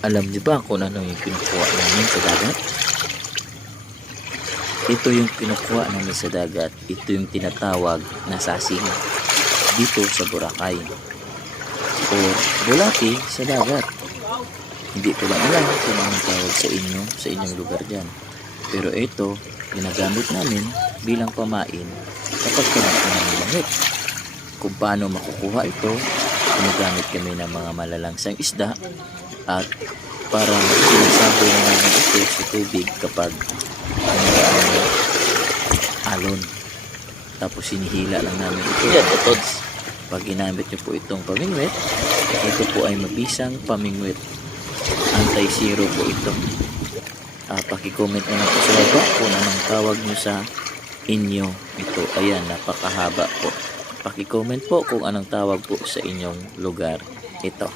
Alam niyo ba kung ano yung kinukuha namin sa dagat? Ito yung kinukuha namin sa dagat. Ito yung tinatawag na sasing dito sa Boracay o bulati sa dagat. Hindi ko lang alam kung anong tawag sa inyong lugar dyan. Pero ito, ginagamit namin bilang pamain kapag kailangan ng langit. Kung paano makukuha ito, gumagamit kami ng mga malalangsang isda at parang sinasaboy na namin ito sa tubig kapag ang alon. Tapos sinihila lang namin ito. Totods. Pag ginamit nyo po itong pamingwit, ito po ay mabisang pamingwit. Anti-zero po ito. Paki-comment na lang po sa baba kung anong tawag nyo sa inyo ito. Ayan, napakahaba po. Paki-comment po kung anong tawag po sa inyong lugar ito.